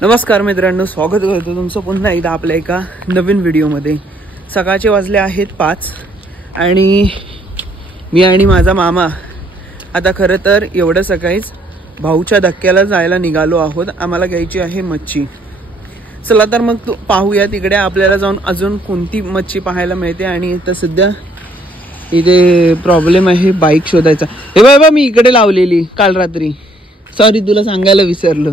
नमस्कार मित्रांनो, स्वागत करतो तुमचं पुन्हा एकदा आपल्या एका नवीन व्हिडिओमध्ये। सकाळचे वाजले आहेत 5 आणि मी आणि माझा मामा आता खरं तर एवढं सकाळीच भाऊच्या धक्क्याला जायला निघालो आहोत। आम्हाला घ्यायची आहे मच्छी। चला तर मग पाहूया तिकडे आपल्याला जाऊन अजून कोणती मच्छी पाहायला मिळते। आणि आता सध्या इथे प्रॉब्लेम आहे बाईक शोधायचा। हे बाबा मी इकडे लावलेली काल रात्री, सॉरी तुला सांगायला विसरलो।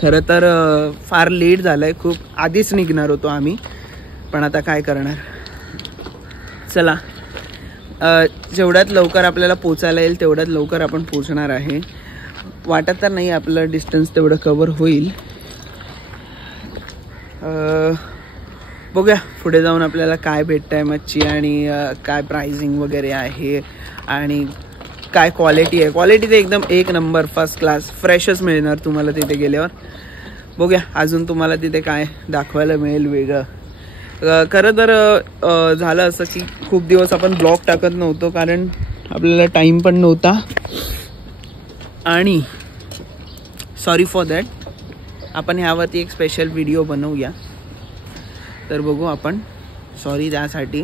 खरं तर फार लेट झालाय, खूप आधीच निघणार होतो आम्ही, पण आता काय करणार। चला जेवढ्यात लवकर आपल्याला पोचायला येईल तेवढ्यात लवकर आपण पोचणार आहे। वाटत तर नाही आपलं डिस्टन्स तेवढं कव्हर होईल। बघूया पुढे जाऊन आपल्याला काय भेटतंय मच्छी आणि काय प्राइसिंग वगैरे आहे आणि काय क्वालिटी आहे। क्वालिटी तर एकदम एक नंबर फर्स्ट क्लास फ्रेशच मिळणार तुम्हाला तिथे गेल्यावर। बघूया अजून तुम्हाला तिथे काय दाखवायला मिळेल वेगळं। खरं तर झालं असं की खूप दिवस आपण ब्लॉग टाकत नव्हतो कारण आपल्याला टाइम पण नव्हता आणि सॉरी फॉर दॅट। आपण ह्यावरती एक स्पेशल व्हिडिओ बनवूया, तर बघू आपण। सॉरी त्यासाठी,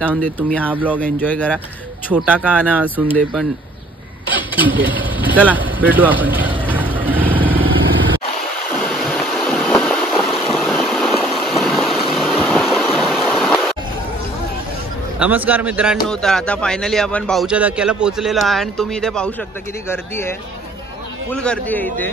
जाऊन दे, तुम्ही हा ब्लॉग एन्जॉय करा, छोटा का ना असून दे, पण ठीक आहे। चला भेटू आपण। नमस्कार मित्रांनो, तर आता फायनली आपण भाऊच्या धक्क्याला पोहोचलेलो आहे आणि तुम्ही इथे पाहू शकता किती गर्दी आहे, फुल गर्दी आहे इथे।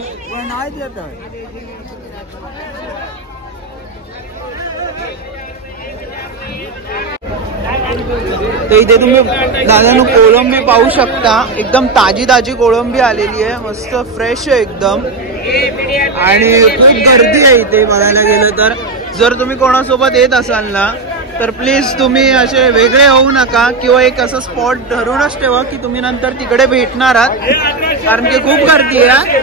तर इथे तुम्ही दादांनो कोळंबी पाहू शकता, एकदम ताजी ताजी कोळंबी आलेली आहे, मस्त फ्रेश आहे एकदम। आणि खूप गर्दी आहे इथे बघायला गेलं तर। जर तुम्ही कोणासोबत येत असाल ना तर प्लीज तुम्ही असे वेगळे होऊ नका किंवा एक असं स्पॉट ठरवूनच ठेवा की तुम्ही नंतर तिकडे भेटणार आहात, कारण की खूप गर्दी आहे।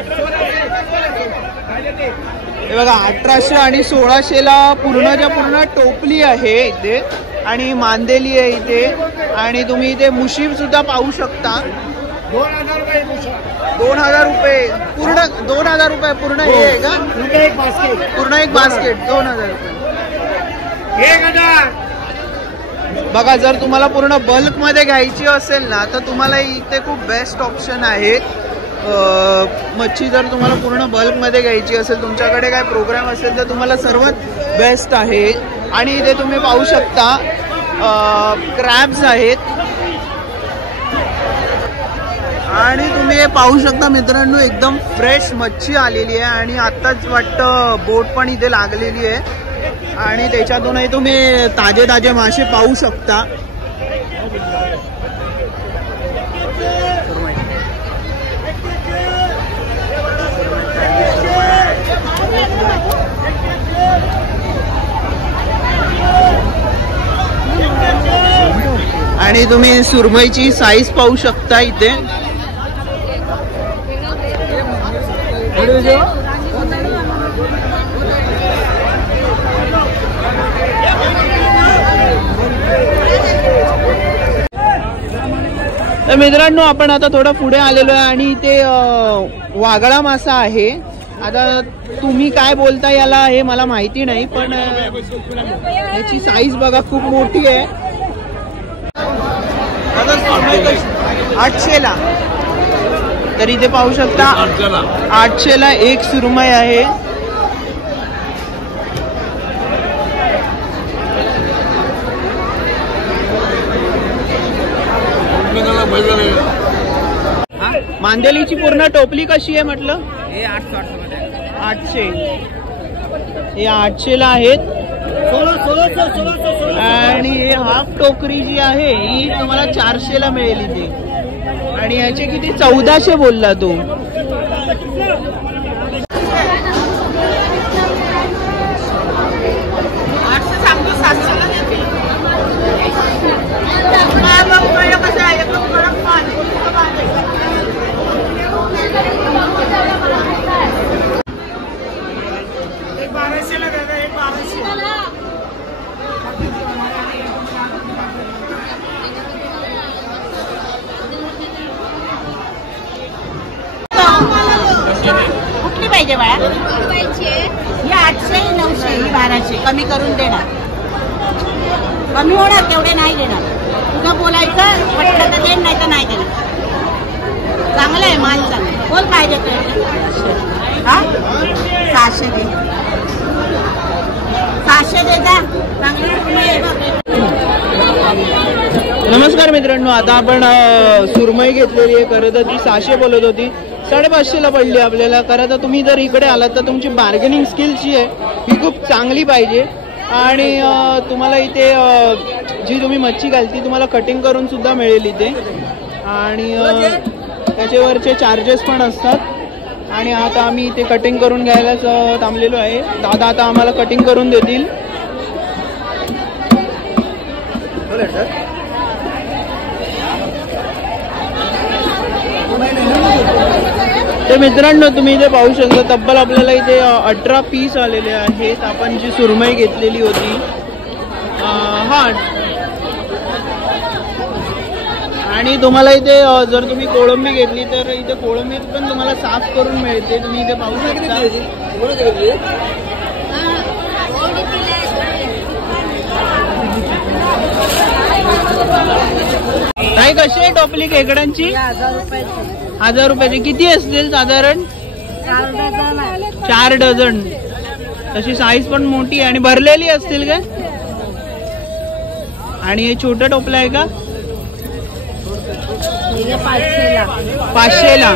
हे बघा 1800 आणि 1600ला पूर्णच्या पूर्ण टोपली आहे इथे आणि मांदेली आहे इथे। आणि तुम्ही इथे मुशीब सुद्धा पाहू शकता। 2000 रुपये पूर्ण, 2000 रुपये पूर्ण हे आहे का? पूर्ण एक बास्केट 2000 रुपये। बघा जर तुम्हाला पूर्ण बल्क मध्ये घ्यायची असेल ना तर तुम्हाला इथे खूप बेस्ट ऑप्शन आहे। मच्छी जर तुम्हाला पूर्ण बल्क मध्ये घ्यायची असेल, तुमच्याकडे काय प्रोग्राम असेल तर तुम्हाला सर्वात बेस्ट आहे। आणि इथे तुम्ही पाहू शकता क्रॅब्स आहेत आणि तुम्ही हे पाहू शकता मित्रांनो एकदम फ्रेश मच्छी आलेली आहे आणि आताच वाटतं बोट पण इथे लागलेली आहे आणि त्याच्यातूनही तुम्ही ताजे ताजे मासे पाहू शकता। आणि तुम्ही सुरमईची साईज पाहू शकता इथे। तर मित्रांनो आपण आता थोडं पुढे आलेलो आहे आणि इथे वागळा मासा आहे। आता तुम्ही काय बोलता याला हे मला माहिती नाही, पण याची साईज बघा खूप मोठी आहे। 800ला, तर इथे पाहू शकता 800ला एक सुरमई आहे। मांदेलीची पूर्ण टोपली कशी आहे म्हटलं? हे 800 हे 800ला आहेत। आणि हे हाफ टोकरी जी आहे ही तुम्हाला 400ला मिळेल इथे आणि याचे किती 1400 बोलला तो। पाहिजे बाळा? ही 800 ही 900 ही 1200 कमी करून देणार. कमी होणार तेवढे नाही देणार. तुझं बोलायचं पटलं तर दे नाही तर नाही देणार. चांगलं आहे माल चांगला. बोल काय देतोय? हा 600 दे. 600 देता चांगली. नमस्कार मित्रांनो, आता आपण सुरमई घेतलेली आहे. खरं तर ती 600 बोलत होती, 550 ला पडली आपल्याला. खरं तर तुम्ही जर इकडे आलात तर तुमची बार्गेनिंग स्किल जी आहे ही खूप चांगली पाहिजे. आणि तुम्हाला इथे जी तुम्ही मच्छी घालती तुम्हाला कटिंग करून सुद्धा मिळेल इथे. आणि त्याच्यावरचे चार्जेस पण असतात. आणि आता आम्ही इथे कटिंग करून घ्यायलाच थांबलेलो आहे. दादा आता आम्हाला कटिंग करून देतील. तर मित्रांनो तुम्ही इथे पाहू शकता तब्बल आपल्याला इथे 18 पीस आलेले आहेत. आपण जी सुरमई घेतलेली होती हा. आणि तुम्हाला इथे जर तुम्ही कोळंबी घेतली तर इथे कोळंबी पण तुम्हाला साफ करून मिळते. तुम्ही इथे पाहू शकता. काय कशी आहे टोपली खेकड्यांची? 1000 रुपयाची. किती असतील साधारण? 4 डझन. तशी साईज पण मोठी आणि भरलेली असतील का? आणि हे छोटं टोपलं आहे का? 500 ला.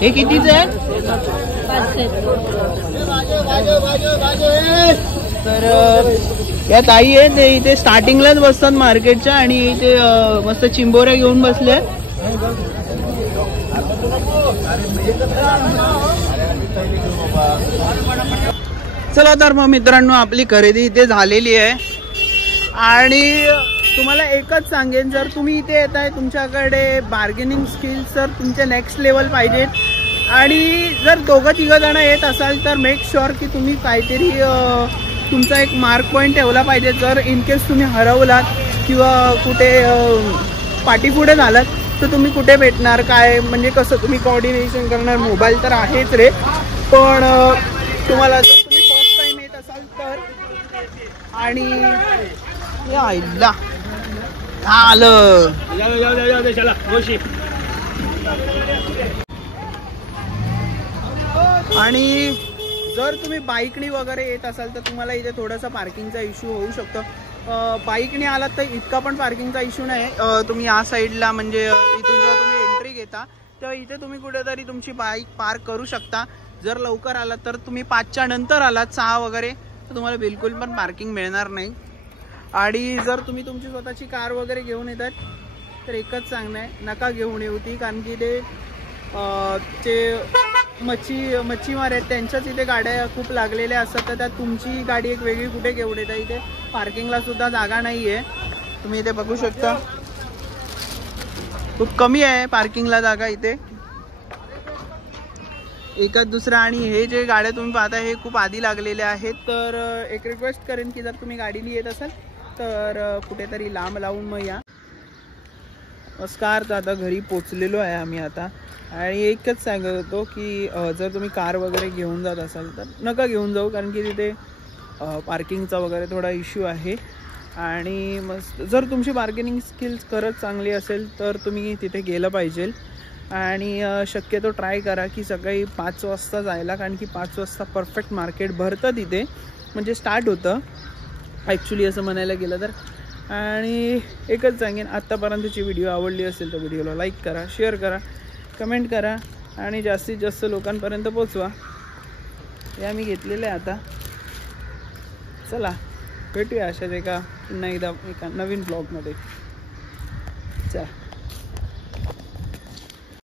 हे कितीच आहे? तर या ताई आहे ते इथे स्टार्टिंगलाच बसतात मार्केटच्या आणि इथे मस्त चिंबोऱ्या घेऊन बसले. चला तर मग मित्रांनो आपली खरेदी इथे झालेली आहे. आणि तुम्हाला एकच सांगेन, जर तुम्ही इथे येत आहे तुमच्याकडे बार्गेनिंग स्किल्स जर तुमच्या नेक्स्ट लेवल पाहिजेत आणि जर 2-3 जण येत असाल तर मेक शुअर की तुम्ही काहीतरी तुमचा एक मार्क पॉईंट ठेवला पाहिजे. जर इन केस तुम्ही हरवलात किंवा कुठे पाठीपुढे झालात तर तुम्ही कुठे भेटणार काय, म्हणजे कसं तुम्ही कोऑर्डिनेशन करणार. मोबाईल तर आहेच रे, पण तुम्हाला जर तुम्ही फर्स्ट टाइम येत असाल तर. आणि आलं आणि जर तुम्ही बाईकनी वगैरे येत असाल तर तुम्हाला इथे थोडासा पार्किंगचा इश्यू होऊ शकतो. बाईकने आलात तर इतका पण पार्किंगचा इश्यू नाही. तुम्ही या साईडला म्हणजे इथून जेव्हा तुम्ही एंट्री घेता तेव्हा इथे तुम्ही कुठेतरी तुमची बाईक पार्क करू शकता. जर लवकर आलात तर तुम्ही 5च्या नंतर आलात 6 वगैरे तर तुम्हाला बिलकुल पण पार्किंग मिळणार नाही. आणि जर तुम्ही तुमची स्वतःची कार वगैरे घेऊन येतात तर एकच सांगणं आहे, नका घेऊन येऊ ती. कारण की ते मच्छीमार आहेत त्यांच्याच इथे गाड्या खूप लागलेल्या असतात. तर त्यात तुमची गाडी एक वेगळी कुठे घेऊन येतात. इथे पार्किंगला सुद्धा जागा नाही आहे. तुम्ही इथे बघू शकता खूप कमी आहे पार्किंगला जागा इथे, एकाच दुसरा. आणि हे जे गाड्या तुम्ही पाहता हे खूप आधी लागलेले आहेत. तर एक रिक्वेस्ट करेन की जर तुम्ही गाडीने येत असाल तर कुठेतरी लांब लावून मग या. नमस्कार. तर आता घरी पोचलेलो आहे आम्ही आता. आणि एकच सांगत होतो की जर तुम्ही कार वगैरे घेऊन जात असाल तर नका घेऊन जाऊ, कारण की तिथे पार्किंगचा वगैरे थोडा इश्यू आहे. आणि मस्त जर तुमची बार्गेनिंग स्किल्स खरंच चांगली असेल तर तुम्ही तिथे गेलं पाहिजे. आणि शक्यतो ट्राय करा की सकाळी 5 वाजता जायला, कारण की 5 वाजता परफेक्ट मार्केट भरतं तिथे, म्हणजे स्टार्ट होतं ॲक्च्युली असं म्हणायला गेलं तर. आणि एकच सांगेन, आत्तापर्यंतची व्हिडिओ आवडली असेल तर व्हिडिओला लाईक करा, शेअर करा, कमेंट करा आणि जास्तीत जास्त लोकांपर्यंत पोचवा. हे आम्ही घेतलेलं आहे आता. चला भेटूया अशाच पुन्हा एकदा एका नवीन ब्लॉगमध्ये. चला.